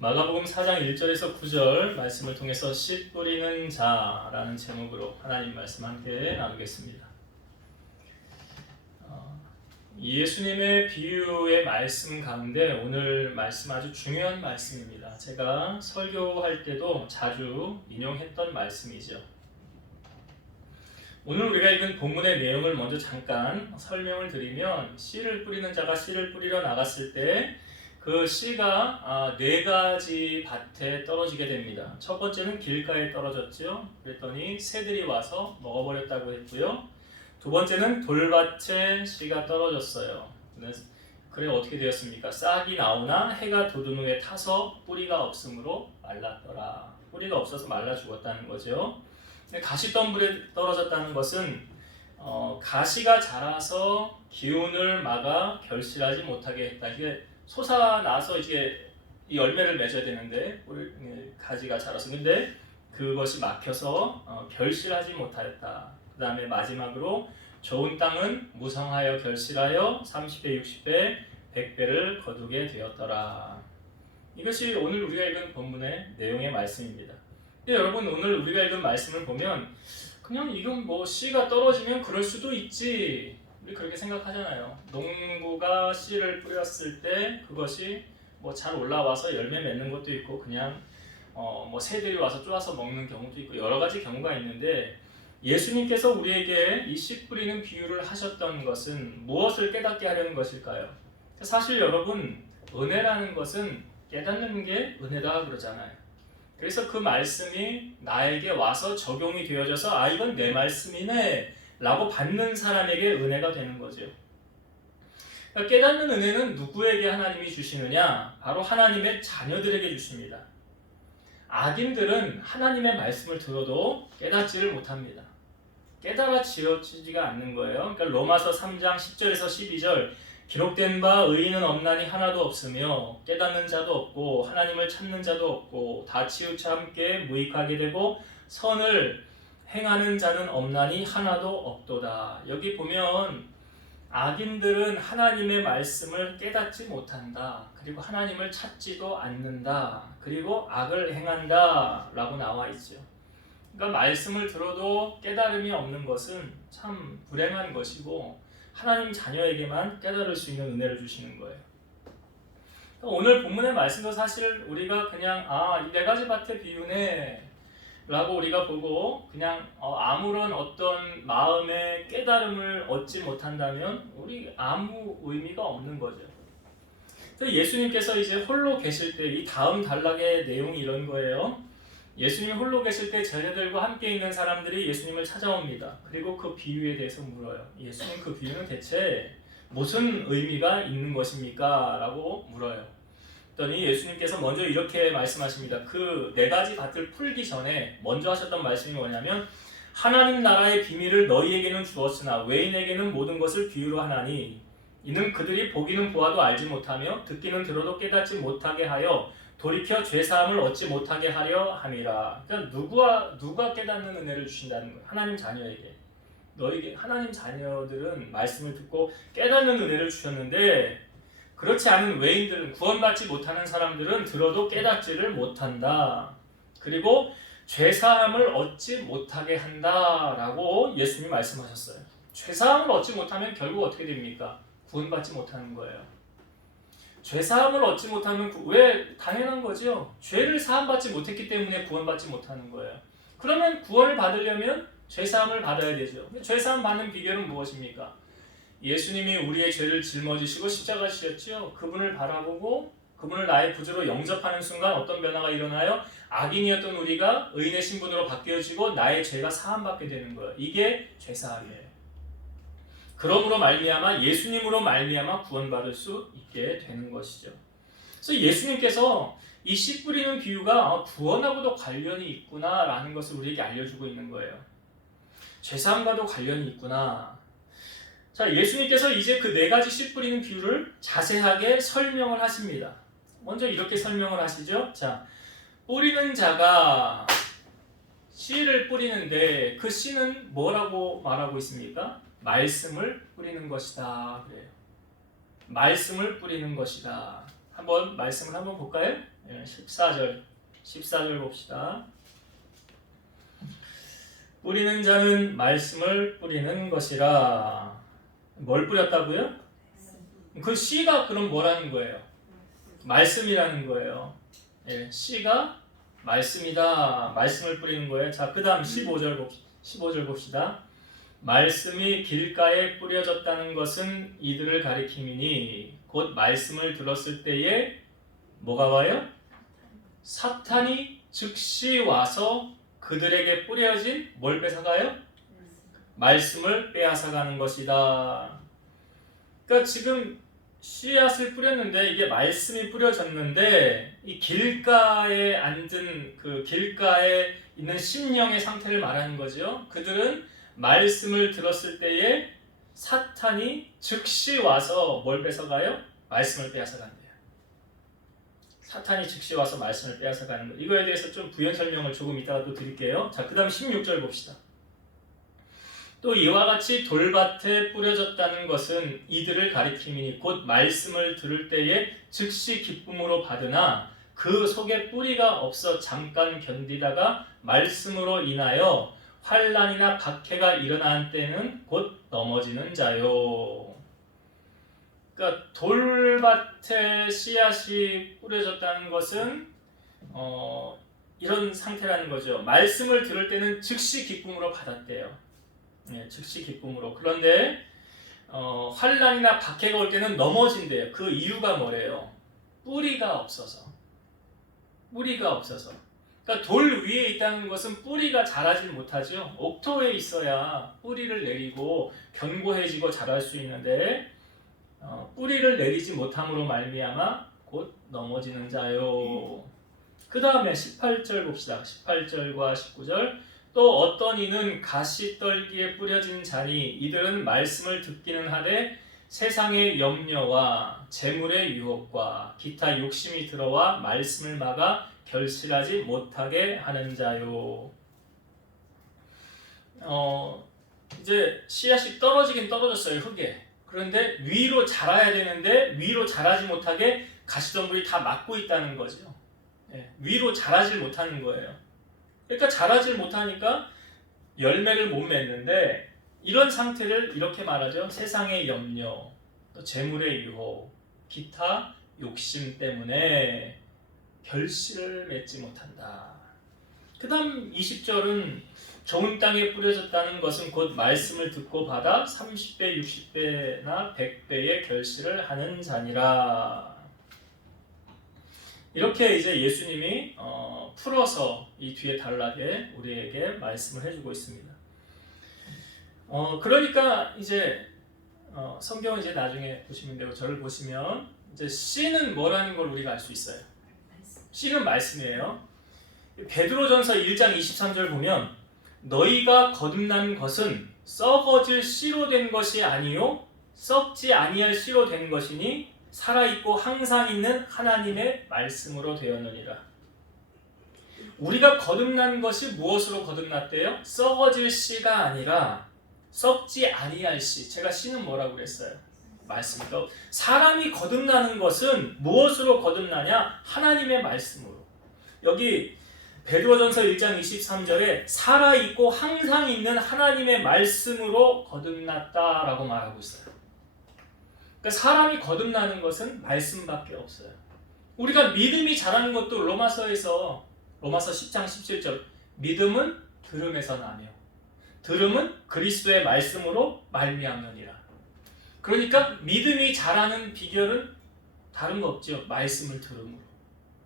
마가복음 4장 1절에서 9절 말씀을 통해서 씨 뿌리는 자라는 제목으로 하나님 말씀 함께 나누겠습니다. 예수님의 비유의 말씀 가운데 오늘 말씀 아주 중요한 말씀입니다. 제가 설교할 때도 자주 인용했던 말씀이죠. 오늘 우리가 읽은 본문의 내용을 먼저 잠깐 설명을 드리면 씨를 뿌리는 자가 씨를 뿌리러 나갔을 때 그 씨가 네 가지 밭에 떨어지게 됩니다. 첫 번째는 길가에 떨어졌죠. 그랬더니 새들이 와서 먹어버렸다고 했고요. 두 번째는 돌밭에 씨가 떨어졌어요. 그래 어떻게 되었습니까? 싹이 나오나 해가 돋은 후에 타서 뿌리가 없으므로 말랐더라. 뿌리가 없어서 말라 죽었다는 거죠. 가시덤불에 떨어졌다는 것은 가시가 자라서 기운을 막아 결실하지 못하게 했다. 이게 솟아나서 이제 이 열매를 맺어야 되는데 가지가 자라서 근데 그것이 막혀서 결실하지 못하였다. 그 다음에 마지막으로 좋은 땅은 무성하여 결실하여 30배, 60배, 100배를 거두게 되었더라. 이것이 오늘 우리가 읽은 본문의 내용의 말씀입니다. 여러분 오늘 우리가 읽은 말씀을 보면 그냥 이건 뭐 씨가 떨어지면 그럴 수도 있지 우리 그렇게 생각하잖아요. 농부가 씨를 뿌렸을 때 그것이 뭐 잘 올라와서 열매 맺는 것도 있고 그냥 뭐 새들이 와서 쪼아서 먹는 경우도 있고 여러 가지 경우가 있는데 예수님께서 우리에게 이 씨 뿌리는 비유를 하셨던 것은 무엇을 깨닫게 하려는 것일까요? 사실 여러분 은혜라는 것은 깨닫는 게 은혜다 그러잖아요. 그래서 그 말씀이 나에게 와서 적용이 되어져서 이건 내 말씀이네 라고 받는 사람에게 은혜가 되는 거죠. 그러니까 깨닫는 은혜는 누구에게 하나님이 주시느냐? 바로 하나님의 자녀들에게 주십니다. 악인들은 하나님의 말씀을 들어도 깨닫지를 못합니다. 깨달아지어지지가 않는 거예요. 그러니까 로마서 3장 10절에서 12절 기록된 바 의인은 없나니 하나도 없으며 깨닫는 자도 없고 하나님을 찾는 자도 없고 다 치우쳐 함께 무익하게 되고 선을 행하는 자는 없나니 하나도 없도다. 여기 보면 악인들은 하나님의 말씀을 깨닫지 못한다. 그리고 하나님을 찾지도 않는다. 그리고 악을 행한다 라고 나와 있죠. 그러니까 말씀을 들어도 깨달음이 없는 것은 참 불행한 것이고 하나님 자녀에게만 깨달을 수 있는 은혜를 주시는 거예요. 오늘 본문의 말씀도 사실 우리가 그냥 이 네 가지 밭의 비유네 라고 우리가 보고 그냥 아무런 어떤 마음의 깨달음을 얻지 못한다면 우리 아무 의미가 없는 거죠. 예수님께서 이제 홀로 계실 때 이 다음 단락의 내용이 이런 거예요. 예수님이 홀로 계실 때 제자들과 함께 있는 사람들이 예수님을 찾아옵니다. 그리고 그 비유에 대해서 물어요. 예수님 그 비유는 대체 무슨 의미가 있는 것입니까? 라고 물어요. 그랬더니 예수님께서 먼저 이렇게 말씀하십니다. 그 네 가지 밭을 풀기 전에 먼저 하셨던 말씀이 뭐냐면 하나님 나라의 비밀을 너희에게는 주었으나 외인에게는 모든 것을 비유로 하나니 이는 그들이 보기는 보아도 알지 못하며 듣기는 들어도 깨닫지 못하게 하여 돌이켜 죄사함을 얻지 못하게 하려 함이라. 그러니까 누가 깨닫는 은혜를 주신다는 거예요. 하나님 자녀에게. 너에게 하나님 자녀들은 말씀을 듣고 깨닫는 은혜를 주셨는데 그렇지 않은 외인들은 구원받지 못하는 사람들은 들어도 깨닫지를 못한다. 그리고 죄사함을 얻지 못하게 한다라고 예수님이 말씀하셨어요. 죄사함을 얻지 못하면 결국 어떻게 됩니까? 구원받지 못하는 거예요. 죄사함을 얻지 못하면 왜 당연한 거죠. 죄를 사함받지 못했기 때문에 구원받지 못하는 거예요. 그러면 구원을 받으려면 죄사함을 받아야 되죠. 죄사함 받는 비결은 무엇입니까? 예수님이 우리의 죄를 짊어지시고 십자가 지셨죠. 그분을 바라보고 그분을 나의 구주로 영접하는 순간 어떤 변화가 일어나요? 악인이었던 우리가 의인의 신분으로 바뀌어지고 나의 죄가 사함받게 되는 거예요. 이게 죄사함이에요. 그러므로 말미암아 예수님으로 말미암아 구원받을 수 있게 되는 것이죠. 그래서 예수님께서 이 씨 뿌리는 비유가 구원하고도 관련이 있구나라는 것을 우리에게 알려주고 있는 거예요. 죄사함과도 관련이 있구나. 자, 예수님께서 이제 그 네 가지 씨 뿌리는 비유를 자세하게 설명을 하십니다. 먼저 이렇게 설명을 하시죠. 자, 뿌리는 자가 씨를 뿌리는데 그 씨는 뭐라고 말하고 있습니까? 말씀을 뿌리는 것이다. 그래요. 말씀을 뿌리는 것이다. 한번 말씀을 한번 볼까요? 14절 봅시다. 뿌리는 자는 말씀을 뿌리는 것이라. 뭘 뿌렸다고요? 그 씨가 그럼 뭐라는 거예요? 말씀이라는 거예요. 예, 씨가 말씀이다. 말씀을 뿌리는 거예요. 자, 그 다음 15절 봅시다. 말씀이 길가에 뿌려졌다는 것은 이들을 가리킴이니 곧 말씀을 들었을 때에 뭐가 와요? 사탄이 즉시 와서 그들에게 뿌려진 뭘 뺏어가요? 말씀을 빼앗아가는 것이다. 그러니까 지금 씨앗을 뿌렸는데 이게 말씀이 뿌려졌는데 이 길가에 앉은 그 길가에 있는 심령의 상태를 말하는 거죠. 그들은 말씀을 들었을 때에 사탄이 즉시 와서 뭘 뺏어가요? 말씀을 빼앗아간대요. 사탄이 즉시 와서 말씀을 빼앗아가는 거. 이거에 대해서 좀 부연 설명을 조금 이따가 또 드릴게요. 자, 그 다음 16절 봅시다. 또 이와 같이 돌밭에 뿌려졌다는 것은 이들을 가리킴이니 곧 말씀을 들을 때에 즉시 기쁨으로 받으나 그 속에 뿌리가 없어 잠깐 견디다가 말씀으로 인하여 환난이나 박해가 일어난 때는 곧 넘어지는 자요. 그러니까 돌밭에 씨앗이 뿌려졌다는 것은 이런 상태라는 거죠. 말씀을 들을 때는 즉시 기쁨으로 받았대요. 네, 즉시 기쁨으로. 그런데 환난이나 박해가 올 때는 넘어진대요. 그 이유가 뭐래요? 뿌리가 없어서. 그러니까 돌 위에 있다는 것은 뿌리가 자라질 못하죠. 옥토에 있어야 뿌리를 내리고 견고해지고 자랄 수 있는데 뿌리를 내리지 못함으로 말미암아 곧 넘어지는 자요. 그 다음에 18절 봅시다. 18절과 19절. 또 어떤 이는 가시떨기에 뿌려진 자니 이들은 말씀을 듣기는 하되 세상의 염려와 재물의 유혹과 기타 욕심이 들어와 말씀을 막아 결실하지 못하게 하는 자요. 이제 씨앗이 떨어지긴 떨어졌어요. 흙에. 그런데 위로 자라야 되는데 위로 자라지 못하게 가시덤불이 다 막고 있다는 거죠. 네, 위로 자라질 못하는 거예요. 그러니까 자라질 못하니까 열매를 못 맺는데 이런 상태를 이렇게 말하죠. 세상의 염려, 또 재물의 유혹, 기타 욕심 때문에 결실을 맺지 못한다. 그 다음 20절은 좋은 땅에 뿌려졌다는 것은 곧 말씀을 듣고 받아 30배, 60배나 100배의 결실을 하는 자니라. 이렇게 이제 예수님이 풀어서 이 뒤에 단락에 우리에게 말씀을 해주고 있습니다. 그러니까 이제 성경은 이제 나중에 보시면 되고 저를 보시면 이제 씨는 뭐라는 걸 우리가 알 수 있어요. 씨는 말씀이에요. 베드로전서 1장 23절 보면 너희가 거듭난 것은 썩어질 씨로 된 것이 아니요 썩지 아니할 씨로 된 것이니 살아있고 항상 있는 하나님의 말씀으로 되었느니라. 우리가 거듭난 것이 무엇으로 거듭났대요? 썩어질 씨가 아니라 썩지 아니할 씨. 제가 씨는 뭐라고 그랬어요? 말씀이죠. 사람이 거듭나는 것은 무엇으로 거듭나냐? 하나님의 말씀으로. 여기 베드로전서 1장 23절에 살아있고 항상 있는 하나님의 말씀으로 거듭났다라고 말하고 있어요. 그러니까 사람이 거듭나는 것은 말씀밖에 없어요. 우리가 믿음이 자라는 것도 로마서 10장 17절 믿음은 들음에서 나며 들음은 그리스도의 말씀으로 말미암느니라. 그러니까 믿음이 자라는 비결은 다른 거 없죠. 말씀을 들음으로.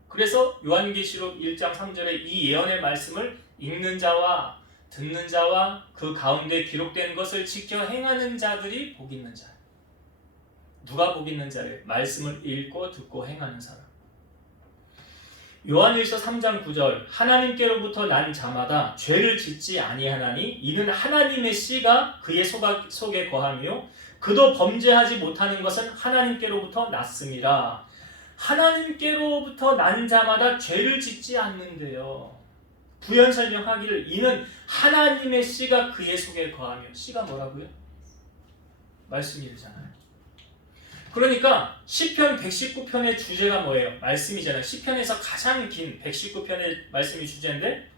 그래서 요한계시록 1장 3절에 이 예언의 말씀을 읽는 자와 듣는 자와 그 가운데 기록된 것을 지켜 행하는 자들이 복 있는 자. 누가 복 있는 자를? 말씀을 읽고 듣고 행하는 사람. 요한일서 3장 9절 하나님께로부터 난 자마다 죄를 짓지 아니하나니 이는 하나님의 씨가 그의 속에 거하며 그도 범죄하지 못하는 것은 하나님께로부터 났음이라. 하나님께로부터 난 자마다 죄를 짓지 않는데요. 부연 설명하기를 이는 하나님의 씨가 그의 속에 거하며. 씨가 뭐라고요? 말씀이잖아요. 그러니까 시편 119편의 주제가 뭐예요? 말씀이잖아요. 시편에서 가장 긴 119편의 말씀이 주제인데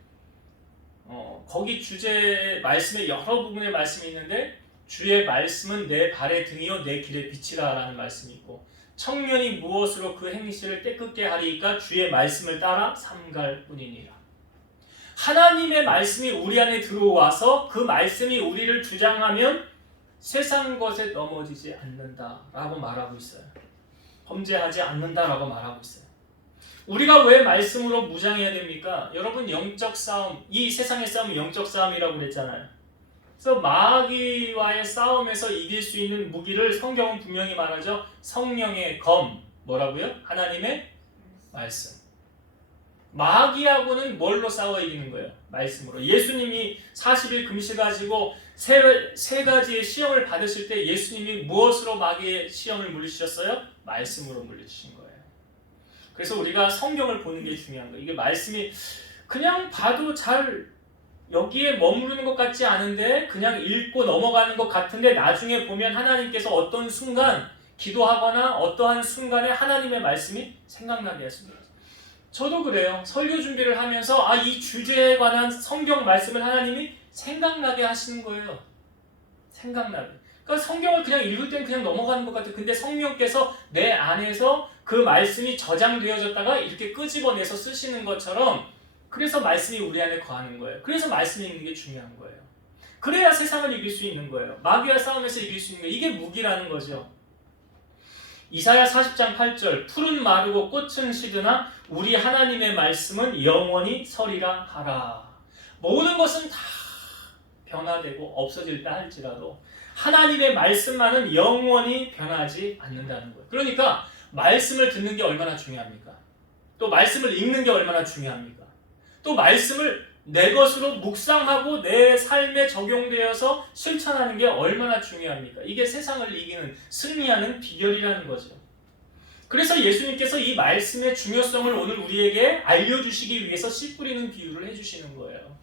거기 주제 말씀에 여러 부분의 말씀이 있는데 주의 말씀은 내 발의 등이요 내 길의 빛이라 라는 말씀이 있고 청년이 무엇으로 그 행실을 깨끗게 하리이까 주의 말씀을 따라 삼갈 뿐이니라. 하나님의 말씀이 우리 안에 들어와서 그 말씀이 우리를 주장하면 세상 것에 넘어지지 않는다라고 말하고 있어요. 범죄하지 않는다라고 말하고 있어요. 우리가 왜 말씀으로 무장해야 됩니까? 여러분 영적 싸움, 이 세상의 싸움은 영적 싸움이라고 그랬잖아요. 그래서 마귀와의 싸움에서 이길 수 있는 무기를 성경은 분명히 말하죠. 성령의 검, 뭐라고요? 하나님의 말씀. 마귀하고는 뭘로 싸워 이기는 거예요? 말씀으로. 예수님이 40일 금식 가지고 세 가지의 시험을 받으실 때 예수님이 무엇으로 마귀의 시험을 물리치셨어요? 말씀으로 물리치신 거예요. 그래서 우리가 성경을 보는 게 중요한 거예요. 이게 말씀이 그냥 봐도 잘 여기에 머무르는 것 같지 않은데 그냥 읽고 넘어가는 것 같은데 나중에 보면 하나님께서 어떤 순간 기도하거나 어떠한 순간에 하나님의 말씀이 생각나게 하십니다. 저도 그래요. 설교 준비를 하면서 이 주제에 관한 성경 말씀을 하나님이 생각나게 하시는 거예요. 생각나게. 그러니까 성경을 그냥 읽을 때는 그냥 넘어가는 것 같아요. 근데 성령께서 내 안에서 그 말씀이 저장되어졌다가 이렇게 끄집어내서 쓰시는 것처럼 그래서 말씀이 우리 안에 거하는 거예요. 그래서 말씀이 있는 게 중요한 거예요. 그래야 세상을 이길 수 있는 거예요. 마귀와 싸움에서 이길 수 있는 거예요. 이게 무기라는 거죠. 이사야 40장 8절 푸른 마르고 꽃은 시드나 우리 하나님의 말씀은 영원히 서리라 하라. 모든 것은 다 변화되고 없어질다 할지라도 하나님의 말씀만은 영원히 변하지 않는다는 거예요. 그러니까 말씀을 듣는 게 얼마나 중요합니까? 또 말씀을 읽는 게 얼마나 중요합니까? 또 말씀을 내 것으로 묵상하고 내 삶에 적용되어서 실천하는 게 얼마나 중요합니까? 이게 세상을 이기는, 승리하는 비결이라는 거죠. 그래서 예수님께서 이 말씀의 중요성을 오늘 우리에게 알려주시기 위해서 씨 뿌리는 비유를 해주시는 거예요.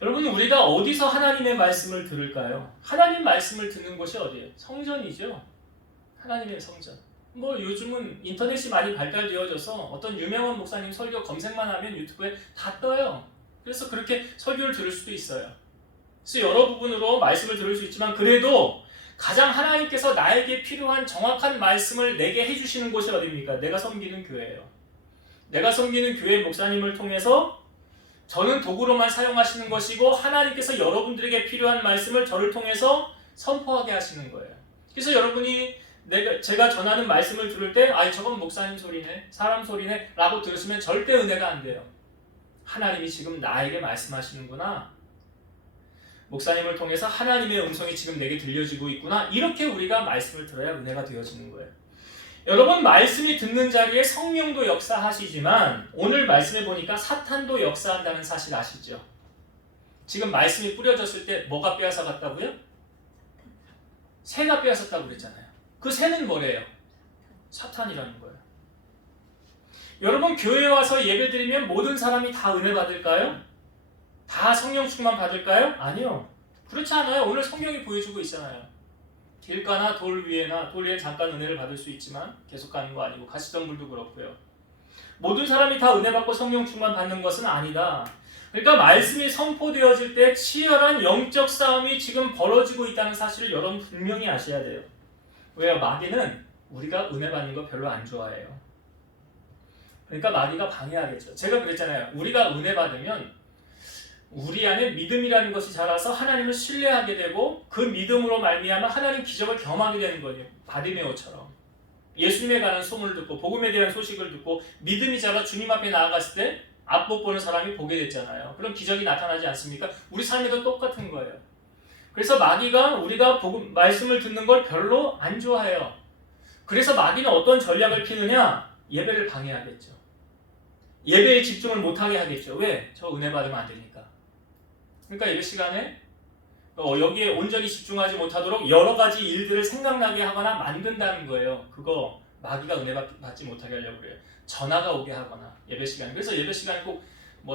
여러분, 우리가 어디서 하나님의 말씀을 들을까요? 하나님 말씀을 듣는 곳이 어디예요? 성전이죠. 하나님의 성전. 요즘은 인터넷이 많이 발달되어져서 어떤 유명한 목사님 설교 검색만 하면 유튜브에 다 떠요. 그래서 그렇게 설교를 들을 수도 있어요. 그래서 여러 부분으로 말씀을 들을 수 있지만 그래도 가장 하나님께서 나에게 필요한 정확한 말씀을 내게 해주시는 곳이 어디입니까? 내가 섬기는 교회예요. 내가 섬기는 교회 목사님을 통해서 저는 도구로만 사용하시는 것이고 하나님께서 여러분들에게 필요한 말씀을 저를 통해서 선포하게 하시는 거예요. 그래서 여러분이 제가 전하는 말씀을 들을 때 저건 목사님 소리네, 사람 소리네 라고 들으시면 절대 은혜가 안 돼요. 하나님이 지금 나에게 말씀하시는구나. 목사님을 통해서 하나님의 음성이 지금 내게 들려지고 있구나. 이렇게 우리가 말씀을 들어야 은혜가 되어지는 거예요. 여러분, 말씀이 듣는 자리에 성령도 역사하시지만 오늘 말씀에 보니까 사탄도 역사한다는 사실 아시죠? 지금 말씀이 뿌려졌을 때 뭐가 빼앗아갔다고요? 새가 빼앗았다고 그랬잖아요. 그 새는 뭐래요? 사탄이라는 거예요. 여러분, 교회에 와서 예배드리면 모든 사람이 다 은혜 받을까요? 다 성령 충만 받을까요? 아니요. 그렇지 않아요. 오늘 성경이 보여주고 있잖아요. 길가나 돌 위에 잠깐 은혜를 받을 수 있지만 계속 가는 거 아니고 가시덤불도 그렇고요. 모든 사람이 다 은혜 받고 성령 충만 받는 것은 아니다. 그러니까 말씀이 선포되어질 때 치열한 영적 싸움이 지금 벌어지고 있다는 사실을 여러분 분명히 아셔야 돼요. 왜요? 마귀는 우리가 은혜 받는 거 별로 안 좋아해요. 그러니까 마귀가 방해하겠죠. 제가 그랬잖아요. 우리가 은혜 받으면 우리 안에 믿음이라는 것이 자라서 하나님을 신뢰하게 되고 그 믿음으로 말미암아 하나님 기적을 경험하게 되는 거예요. 바디메오처럼. 예수님에 관한 소문을 듣고 복음에 대한 소식을 듣고 믿음이 자라 주님 앞에 나아갔을 때 앞 못 보는 사람이 보게 됐잖아요. 그럼 기적이 나타나지 않습니까? 우리 삶에도 똑같은 거예요. 그래서 마귀가 우리가 말씀을 듣는 걸 별로 안 좋아해요. 그래서 마귀는 어떤 전략을 피느냐? 예배를 방해하겠죠. 예배에 집중을 못하게 하겠죠. 왜? 저 은혜 받으면 안 되니까. 그러니까 예배 시간에 여기에 온전히 집중하지 못하도록 여러 가지 일들을 생각나게 하거나 만든다는 거예요. 그거 마귀가 은혜 받지 못하게 하려고 그래요. 전화가 오게 하거나 예배 시간에. 그래서 예배 시간에 꼭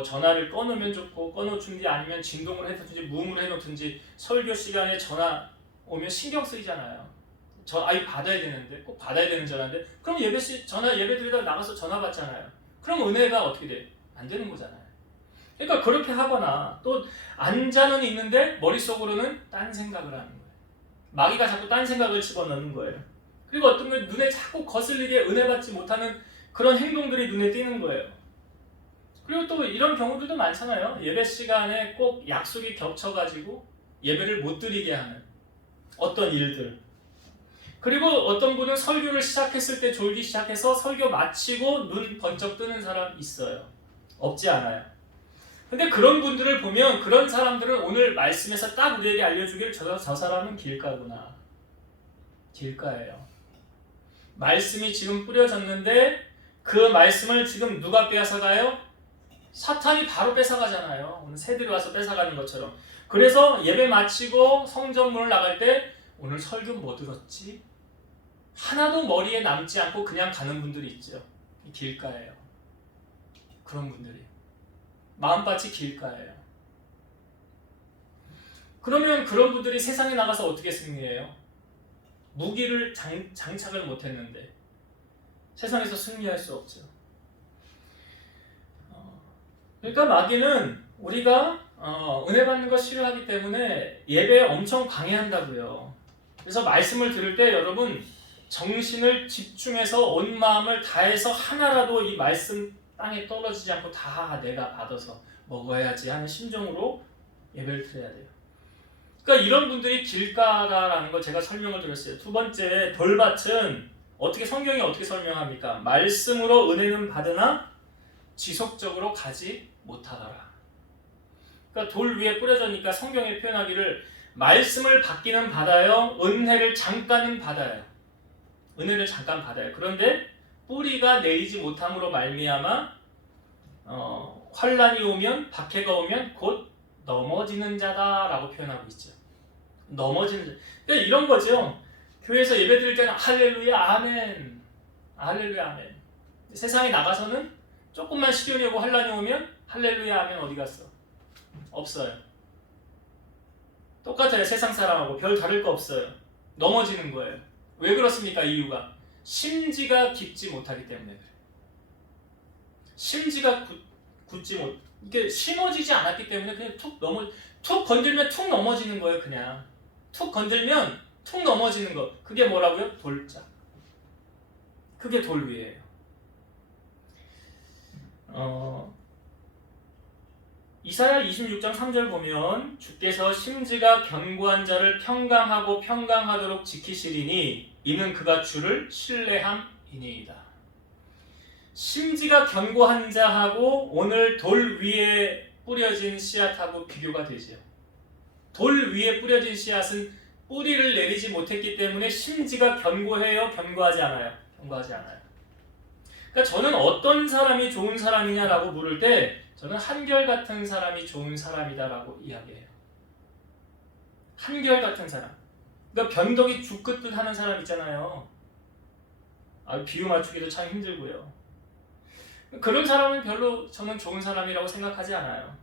전화를 꺼놓으면 좋고 꺼놓든지 아니면 진동을 해놓든지 무음으로 해놓든지 설교 시간에 전화 오면 신경 쓰이잖아요. 받아야 되는데, 꼭 받아야 되는 전화인데, 그럼 예배 드리다가 나가서 전화 받잖아요. 그럼 은혜가 어떻게 돼? 안 되는 거잖아요. 그러니까 그렇게 하거나, 또 앉아는 있는데 머릿속으로는 딴 생각을 하는 거예요. 마귀가 자꾸 딴 생각을 집어넣는 거예요. 그리고 어떤 건 눈에 자꾸 거슬리게 은혜 받지 못하는 그런 행동들이 눈에 띄는 거예요. 그리고 또 이런 경우들도 많잖아요. 예배 시간에 꼭 약속이 겹쳐가지고 예배를 못 드리게 하는 어떤 일들. 그리고 어떤 분은 설교를 시작했을 때 졸기 시작해서 설교 마치고 눈 번쩍 뜨는 사람 있어요. 없지 않아요. 근데 그런 분들을 보면 그런 사람들은 오늘 말씀에서 딱 우리에게 알려주길 저 사람은 길가구나. 길가예요. 말씀이 지금 뿌려졌는데 그 말씀을 지금 누가 빼앗아가요? 사탄이 바로 뺏어가잖아요. 오늘 새들이 와서 뺏어가는 것처럼. 그래서 예배 마치고 성전문을 나갈 때 오늘 설교 뭐 들었지? 하나도 머리에 남지 않고 그냥 가는 분들이 있죠. 길가예요. 그런 분들이. 마음밭이 길가예요. 그러면 그런 분들이 세상에 나가서 어떻게 승리해요? 무기를 장착을 못했는데 세상에서 승리할 수 없죠. 그러니까 마귀는 우리가 은혜 받는 거 싫어하기 때문에 예배에 엄청 방해한다고요. 그래서 말씀을 들을 때 여러분 정신을 집중해서 온 마음을 다해서 하나라도 이 말씀 땅에 떨어지지 않고 다 내가 받아서 먹어야지 하는 심정으로 예배를 드려야 돼요. 그러니까 이런 분들이 길가라는 걸 제가 설명을 드렸어요. 두 번째, 돌밭은 성경이 어떻게 설명합니까? 말씀으로 은혜는 받으나 지속적으로 가지 못하더라. 그러니까 돌 위에 뿌려졌으니까 성경에 표현하기를 말씀을 받기는 받아요. 은혜를 잠깐은 받아요. 은혜를 잠깐 받아요. 그런데 뿌리가 내리지 못함으로 말미암아 환란이 오면, 박해가 오면 곧 넘어지는 자다라고 표현하고 있죠. 넘어지는 자. 그러니까 이런 거죠. 교회에서 예배 드릴 때는 할렐루야 아멘, 할렐루야 아멘. 세상에 나가서는 조금만 시련이 오고 환란이 오면 할렐루야 아멘 어디 갔어? 없어요. 똑같아요. 세상 사람하고 별 다를 거 없어요. 넘어지는 거예요. 왜 그렇습니까? 이유가 심지가 깊지 못하기 때문에 그래요. 심지가 굳지 못, 이게 심어지지 않았기 때문에 그냥 툭 건들면 툭 넘어지는 거예요. 그냥 툭 건들면 툭 넘어지는 거. 그게 뭐라고요? 돌짝. 그게 돌 위예요. 이사야 26장 3절 보면 주께서 심지가 견고한 자를 평강하도록 지키시리니 이는 그가 주를 신뢰함이니이다. 심지가 견고한 자하고 오늘 돌 위에 뿌려진 씨앗하고 비교가 되죠. 돌 위에 뿌려진 씨앗은 뿌리를 내리지 못했기 때문에 심지가 견고해요? 견고하지 않아요? 견고하지 않아요. 그러니까 저는 어떤 사람이 좋은 사람이냐라고 물을 때 저는 한결같은 사람이 좋은 사람이다라고 이야기해요. 한결같은 사람. 그러니까 변덕이 죽긋듯 하는 사람 있잖아요. 비유 맞추기도 참 힘들고요. 그런 사람은 별로 저는 좋은 사람이라고 생각하지 않아요.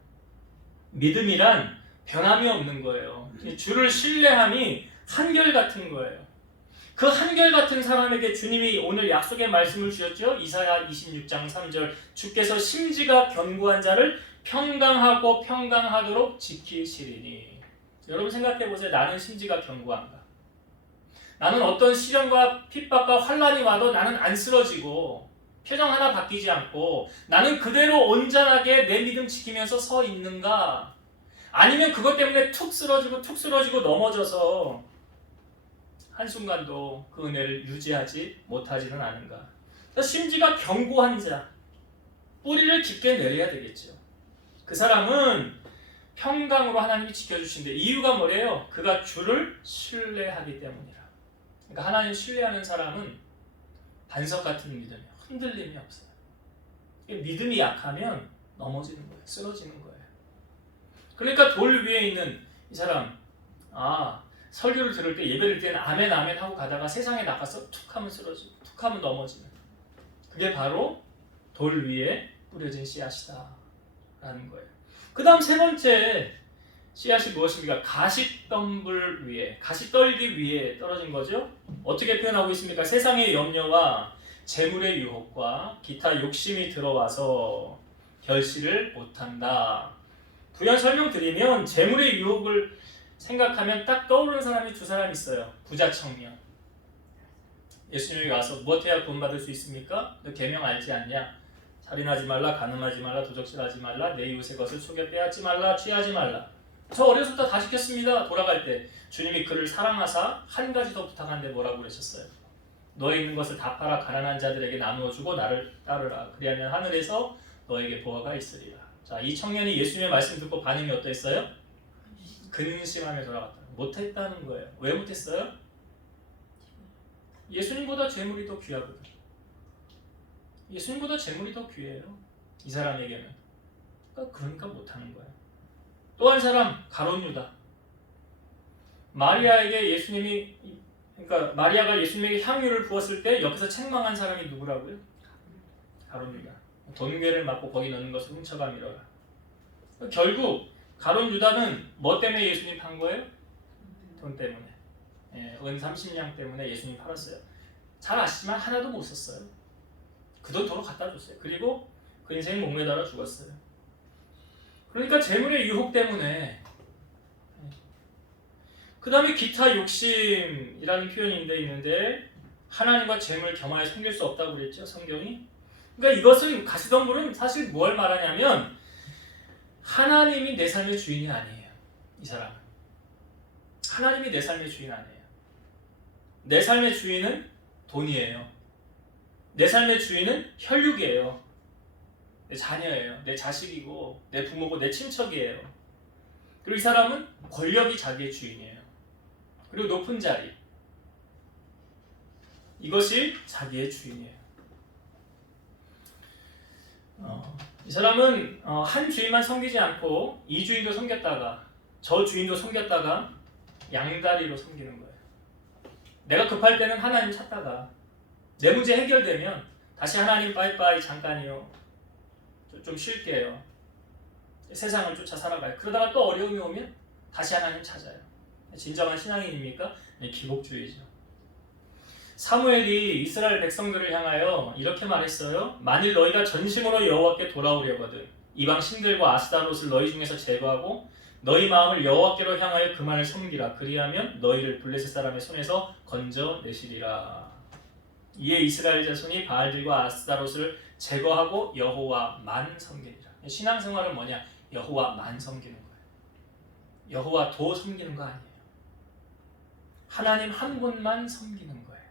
믿음이란 변함이 없는 거예요. 주를 신뢰함이 한결같은 거예요. 그 한결같은 사람에게 주님이 오늘 약속의 말씀을 주셨죠. 이사야 26장 3절 주께서 심지가 견고한 자를 평강하도록 지키시리니. 여러분 생각해보세요. 나는 심지가 견고한가? 나는 어떤 시련과 핍박과 환란이 와도 나는 안 쓰러지고 표정 하나 바뀌지 않고 나는 그대로 온전하게 내 믿음 지키면서 서 있는가? 아니면 그것 때문에 툭 쓰러지고 넘어져서 한순간도 그 은혜를 유지하지 못하지는 않은가? 그러니까 심지가 견고한 자, 뿌리를 깊게 내려야 되겠죠. 그 사람은 평강으로 하나님이 지켜주신대. 이유가 뭐래요? 그가 주를 신뢰하기 때문이라. 그러니까 하나님 신뢰하는 사람은 반석 같은 믿음이에요. 흔들림이 없어요. 믿음이 약하면 넘어지는 거예요. 쓰러지는 거예요. 그러니까 돌 위에 있는 이 사람, 설교를 들을 때 예배를 때는 아멘 아멘 하고 가다가 세상에 나가서 툭 하면 쓰러지고 툭 하면 넘어지는, 그게 바로 돌 위에 뿌려진 씨앗이다 라는 거예요. 그 다음 세 번째, 씨앗이 무엇입니까? 가시덤불 위에, 가시떨기 위에 떨어진 거죠. 어떻게 표현하고 있습니까? 세상의 염려와 재물의 유혹과 기타 욕심이 들어와서 결실을 못한다. 부연 설명드리면 재물의 유혹을 생각하면 딱 떠오르는 사람이 두 사람 있어요. 부자 청년. 예수님이 와서 무엇 해야 구원받을 수 있습니까? 너 계명 알지 않냐? 살인하지 말라, 간음하지 말라, 도적질하지 말라, 내 이웃의 것을 속여 빼앗지 말라, 취하지 말라. 저 어려서부터 다 시켰습니다. 돌아갈 때 주님이 그를 사랑하사 한 가지 더 부탁하는데 뭐라고 그러셨어요? 너에 있는 것을 다 팔아 가난한 자들에게 나누어 주고 나를 따르라. 그리하면 하늘에서 너에게 보화가 있으리라. 자, 이 청년이 예수님의 말씀 듣고 반응이 어땠어요? 근심하며 돌아갔다. 못했다는 거예요. 왜 못했어요? 예수님보다 재물이 더 귀하거든. 예수님보다 재물이 더 귀해요. 이 사람에게는. 그러니까 못하는 거예요. 또 한 사람 가룟 유다. 마리아에게 예수님이 그러니까 마리아가 예수님에게 향유를 부었을 때 옆에서 책망한 사람이 누구라고요? 가룟 유다. 돈괴를 맞고 거기 넣는 것을 훔쳐가미러라. 결국 가룟 유다는 뭐 때문에 예수님 판 거예요? 돈 때문에. 은 30냥 때문에 예수님 팔았어요. 잘 아시지만 하나도 못 썼어요. 그 돈 도로 갖다 줬어요. 그리고 그 인생이 목매달아 죽었어요. 그러니까 재물의 유혹 때문에. 그 다음에 기타 욕심이라는 표현인데 있는데 하나님과 재물 겸하여 섬길 수 없다고 그랬죠, 성경이. 그러니까 이것은 가시덤불은 사실 뭘 말하냐면 하나님이 내 삶의 주인이 아니에요. 이 사람은 하나님이 내 삶의 주인 아니에요. 내 삶의 주인은 돈이에요. 내 삶의 주인은 혈육이에요. 내 자녀예요. 내 자식이고 내 부모고 내 친척이에요. 그리고 이 사람은 권력이 자기의 주인이에요. 그리고 높은 자리, 이것이 자기의 주인이에요. 이 사람은 한 주인만 섬기지 않고 이 주인도 섬겼다가 저 주인도 섬겼다가 양다리로 섬기는 거예요. 내가 급할 때는 하나님 찾다가 내 문제 해결되면 다시 하나님 빠이빠이 잠깐이요. 좀 쉴게요. 세상을 쫓아 살아가요. 그러다가 또 어려움이 오면 다시 하나님 찾아요. 진정한 신앙인입니까? 기복주의죠. 사무엘이 이스라엘 백성들을 향하여 이렇게 말했어요. 만일 너희가 전심으로 여호와께 돌아오려거든 이방 신들과 아스타롯을 너희 중에서 제거하고 너희 마음을 여호와께로 향하여 그만을 섬기라. 그리하면 너희를 블레셋 사람의 손에서 건져내시리라. 이에 이스라엘 자손이 바알들과 아스타롯을 제거하고 여호와만 섬기리라. 신앙생활은 뭐냐? 여호와만 섬기는 거예요. 여호와 도 섬기는 거 아니에요. 하나님 한 분만 섬기는 거예요.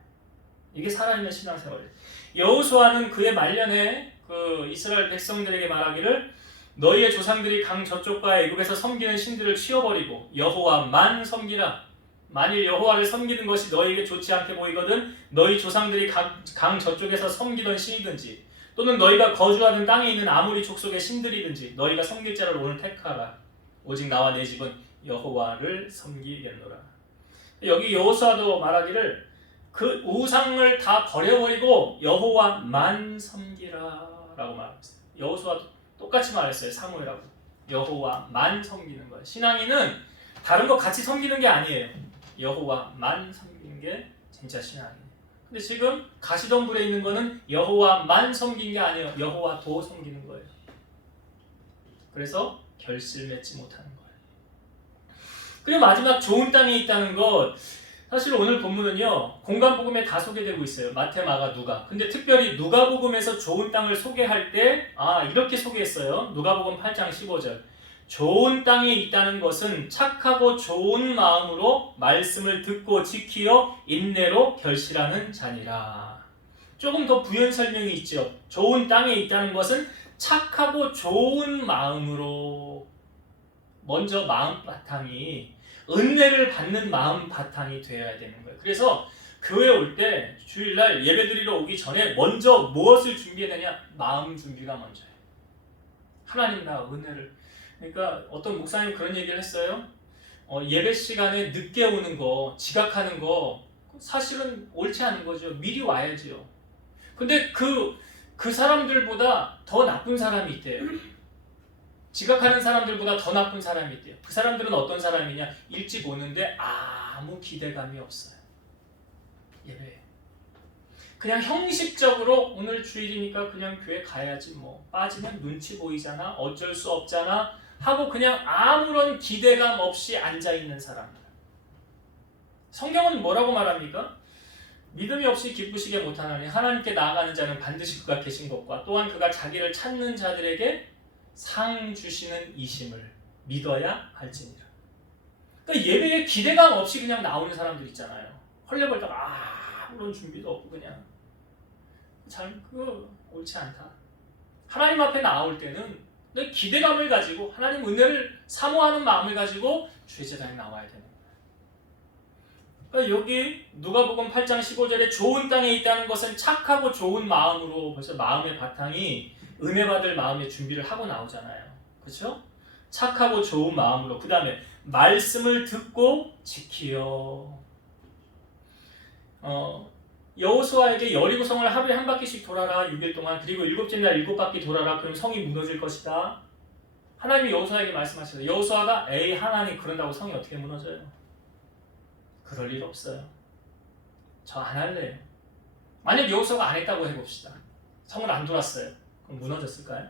이게 살아있는 신앙생활이에요. 여호수아는 그의 말년에 그 이스라엘 백성들에게 말하기를 너희의 조상들이 강 저쪽과 애굽에서 섬기는 신들을 치워버리고 여호와만 섬기라. 만일 여호와를 섬기는 것이 너희에게 좋지 않게 보이거든 너희 조상들이 강 저쪽에서 섬기던 신이든지 또는 너희가 거주하는 땅에 있는 아무리 족속의 신들이든지 너희가 섬길 자를 오늘 택하라. 오직 나와 내 집은 여호와를 섬기겠노라. 여기 여호수아도 말하기를 그 우상을 다 버려버리고 여호와만 섬기라 라고 말했어요. 여호수아도 똑같이 말했어요. 사무엘하고 여호와만 섬기는 거예요. 신앙인은 다른 거 같이 섬기는 게 아니에요. 여호와만 섬기는 게 진짜 신앙이에요. 근데 지금 가시덤불에 있는 거는 여호와만 섬긴 게 아니에요. 여호와도 섬기는 거예요. 그래서 결실 맺지 못하는 거예요. 그리고 마지막 좋은 땅에 있다는 것, 사실 오늘 본문은요 공간복음에 다 소개되고 있어요. 마태, 마가, 누가. 근데 특별히 누가복음에서 좋은 땅을 소개할 때 이렇게 소개했어요. 누가복음 8장 15절. 좋은 땅에 있다는 것은 착하고 좋은 마음으로 말씀을 듣고 지키어 인내로 결실하는 자니라. 조금 더 부연 설명이 있죠. 좋은 땅에 있다는 것은 착하고 좋은 마음으로, 먼저 마음 바탕이 은혜를 받는 마음 바탕이 되어야 되는 거예요. 그래서 교회 올 때 주일날 예배드리러 오기 전에 먼저 무엇을 준비해야 되냐? 마음 준비가 먼저예요. 하나님 나 은혜를. 그러니까 어떤 목사님 그런 얘기를 했어요. 예배 시간에 늦게 오는 거, 지각하는 거 사실은 옳지 않은 거죠. 미리 와야죠. 근데 그 사람들보다 더 나쁜 사람이 있대요. 지각하는 사람들보다 더 나쁜 사람이 있대요. 그 사람들은 어떤 사람이냐? 일찍 오는데 아무 기대감이 없어요. 예배. 그냥 형식적으로 오늘 주일이니까 그냥 교회 가야지 뭐. 빠지면 눈치 보이잖아. 어쩔 수 없잖아. 하고 그냥 아무런 기대감 없이 앉아있는 사람들. 성경은 뭐라고 말합니까? 믿음이 없이 기쁘시게 못하나니 하나님께 나아가는 자는 반드시 그가 계신 것과 또한 그가 자기를 찾는 자들에게 상 주시는 이심을 믿어야 할지니라. 그러니까 예배에 기대감 없이 그냥 나오는 사람들 있잖아요. 헐레벌떡 아무런 준비도 없고 그냥 그거 옳지 않다. 하나님 앞에 나올 때는 내 기대감을 가지고 하나님 은혜를 사모하는 마음을 가지고 주의 제단에 나와야 되는 거예요. 그러니까 여기 누가복음 8장 15절에 좋은 땅에 있다는 것은 착하고 좋은 마음으로 벌써 마음의 바탕이 은혜 받을 마음의 준비를 하고 나오잖아요. 그렇죠? 착하고 좋은 마음으로. 그 다음에 말씀을 듣고 지키어. 여호수아에게 여리고성을 하루에 한 바퀴씩 돌아라 6일 동안. 그리고 일곱째 날 7바퀴 돌아라. 그럼 성이 무너질 것이다. 하나님이 여호수아에게 말씀하시죠. 여호수아가 에이 하나님 그런다고 성이 어떻게 무너져요? 그럴 일 없어요. 저 안 할래요. 만약 여호수아가 안 했다고 해봅시다. 성을 안 돌았어요. 그럼 무너졌을까요?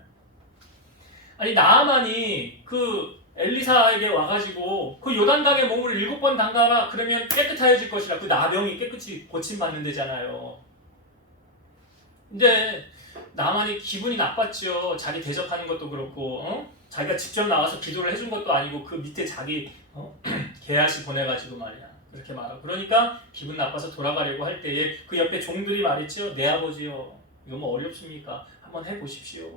아니 나아만이 그 엘리사에게 와가지고 그 요단강에 몸을 7번 담가라 그러면 깨끗해질 것이라 그 나병이 깨끗이 고침받는 데잖아요. 근데 나만이 기분이 나빴죠. 자기 대접하는 것도 그렇고 자기가 직접 나와서 기도를 해준 것도 아니고 그 밑에 자기 게하시 보내가지고 말이야 그렇게 말하고 그러니까 기분 나빠서 돌아가려고 할 때에 그 옆에 종들이 말했죠. 내 아버지요 이거 뭐 어렵습니까? 한번 해보십시오.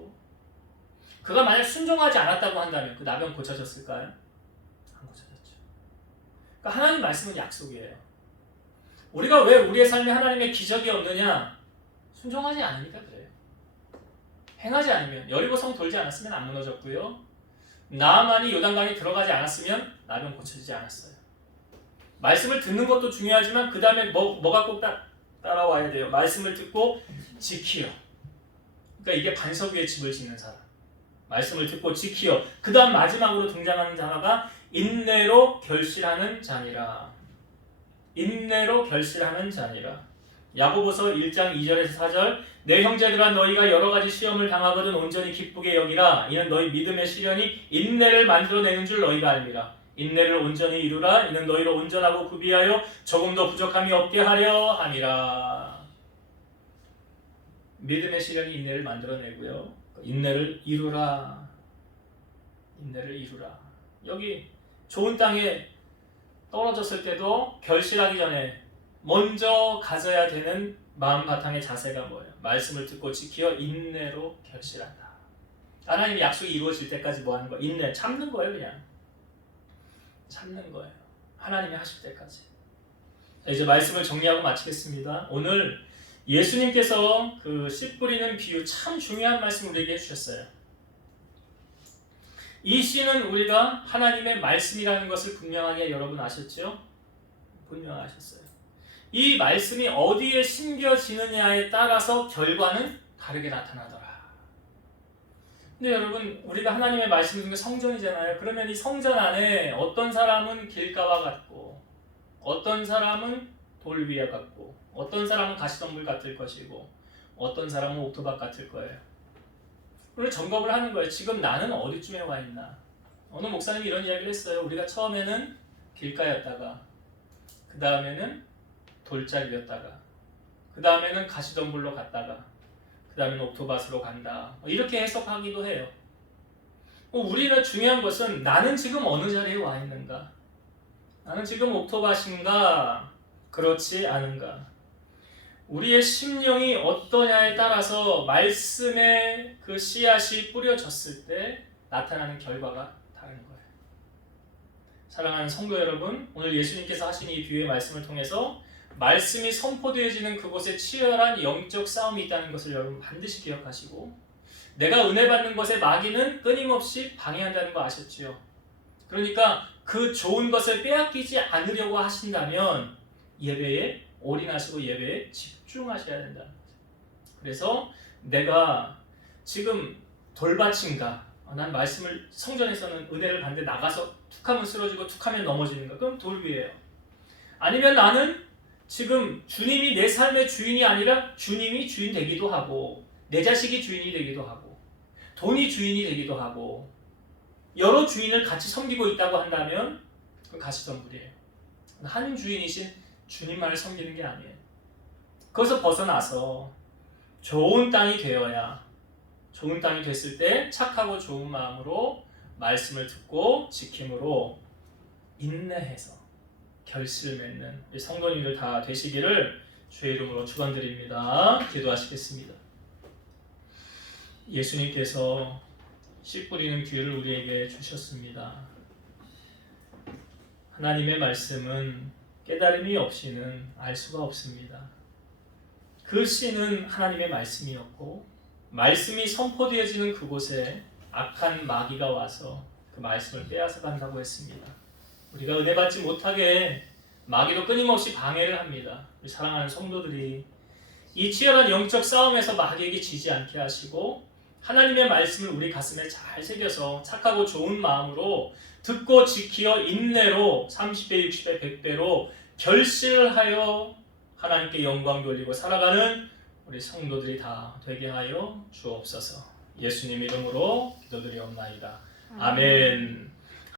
그가 만약 순종하지 않았다고 한다면 그 나병 고쳐졌을까요? 안 고쳐졌죠. 그러니까 하나님 말씀은 약속이에요. 우리가 왜 우리의 삶에 하나님의 기적이 없느냐? 순종하지 않으니까 그래요. 행하지 않으면 여리고성 돌지 않았으면 안 무너졌고요. 나아만이 요단강에 들어가지 않았으면 나병 고쳐지지 않았어요. 말씀을 듣는 것도 중요하지만 그 다음에 뭐가 꼭 따라와야 돼요. 말씀을 듣고 지키어. 그러니까 이게 반석 위에 집을 짓는 사람. 말씀을 듣고 지키어. 그 다음 마지막으로 등장하는 단어가 인내로 결실하는 자니라. 인내로 결실하는 자니라. 야고보서 1장 2절에서 4절 내 형제들아 너희가 여러 가지 시험을 당하거든 온전히 기쁘게 여기라. 이는 너희 믿음의 시련이 인내를 만들어내는 줄 너희가 알미라. 인내를 온전히 이루라. 이는 너희를 온전하고 구비하여 조금도 부족함이 없게 하려 함이라. 믿음의 시련이 인내를 만들어내고요. 인내를 이루라. 인내를 이루라. 여기 좋은 땅에 떨어졌을 때도 결실하기 전에 먼저 가져야 되는 마음 바탕의 자세가 뭐예요? 말씀을 듣고 지키어 인내로 결실한다. 하나님의 약속이 이루어질 때까지 뭐 하는 거예요? 인내, 참는 거예요 그냥. 참는 거예요. 하나님이 하실 때까지. 자, 이제 말씀을 정리하고 마치겠습니다. 오늘 예수님께서 그 씨 뿌리는 비유 참 중요한 말씀 우리에게 해주셨어요. 이 씨는 우리가 하나님의 말씀이라는 것을 분명하게 여러분 아셨죠? 분명하셨어요. 이 말씀이 어디에 심겨지느냐에 따라서 결과는 다르게 나타나더라. 근데 여러분 우리가 하나님의 말씀 중에 성전이잖아요. 그러면 이 성전 안에 어떤 사람은 길가와 같고 어떤 사람은 돌 위에 같고 어떤 사람은 가시덤불 같을 것이고 어떤 사람은 옥토박 같을 거예요. 그리고 점검을 하는 거예요. 지금 나는 어디쯤에 와 있나. 어느 목사님이 이런 이야기를 했어요. 우리가 처음에는 길가였다가 그 다음에는 돌짝이었다가 그 다음에는 가시덤불로 갔다가 그 다음에는 옥토밭으로 간다. 이렇게 해석하기도 해요. 우리가 중요한 것은 나는 지금 어느 자리에 와 있는가. 나는 지금 옥토밭인가 그렇지 않은가. 우리의 심령이 어떠냐에 따라서 말씀의 그 씨앗이 뿌려졌을 때 나타나는 결과가 다른 거예요. 사랑하는 성도 여러분, 오늘 예수님께서 하신 이 비유의 말씀을 통해서 말씀이 선포되어지는 그곳에 치열한 영적 싸움이 있다는 것을 여러분 반드시 기억하시고 내가 은혜 받는 것에 마귀는 끊임없이 방해한다는 거 아셨지요? 그러니까 그 좋은 것을 빼앗기지 않으려고 하신다면 예배에 올인하시고 예배에 집중하셔야 된다는 거죠. 그래서 내가 지금 돌밭인가 난 말씀을 성전에서는 은혜를 받는데 나가서 툭하면 쓰러지고 툭하면 넘어지는 거, 그럼 돌비예요. 아니면 나는 지금 주님이 내 삶의 주인이 아니라 주님이 주인 되기도 하고 내 자식이 주인이 되기도 하고 돈이 주인이 되기도 하고 여러 주인을 같이 섬기고 있다고 한다면 그건 가시덤불이에요. 한 주인이신 주님만을 섬기는 게 아니에요. 거기서 벗어나서 좋은 땅이 되어야, 좋은 땅이 됐을 때 착하고 좋은 마음으로 말씀을 듣고 지킴으로 인내해서 결실을 맺는 우리 성도님들 다 되시기를 주의 이름으로 축원드립니다. 기도하시겠습니다. 예수님께서 씨 뿌리는 귀를 우리에게 주셨습니다. 하나님의 말씀은 깨달음이 없이는 알 수가 없습니다. 그 씨는 하나님의 말씀이었고 말씀이 선포되어지는 그곳에 악한 마귀가 와서 그 말씀을 빼앗아 간다고 했습니다. 우리가 은혜 받지 못하게 마귀도 끊임없이 방해를 합니다. 우리 사랑하는 성도들이 이 치열한 영적 싸움에서 마귀에게 지지 않게 하시고 하나님의 말씀을 우리 가슴에 잘 새겨서 착하고 좋은 마음으로 듣고 지키어 인내로 30배, 60배, 100배로 결실하여 하나님께 영광 돌리고 살아가는 우리 성도들이 다 되게 하여 주옵소서. 예수님 이름으로 기도드리옵나이다. 아멘.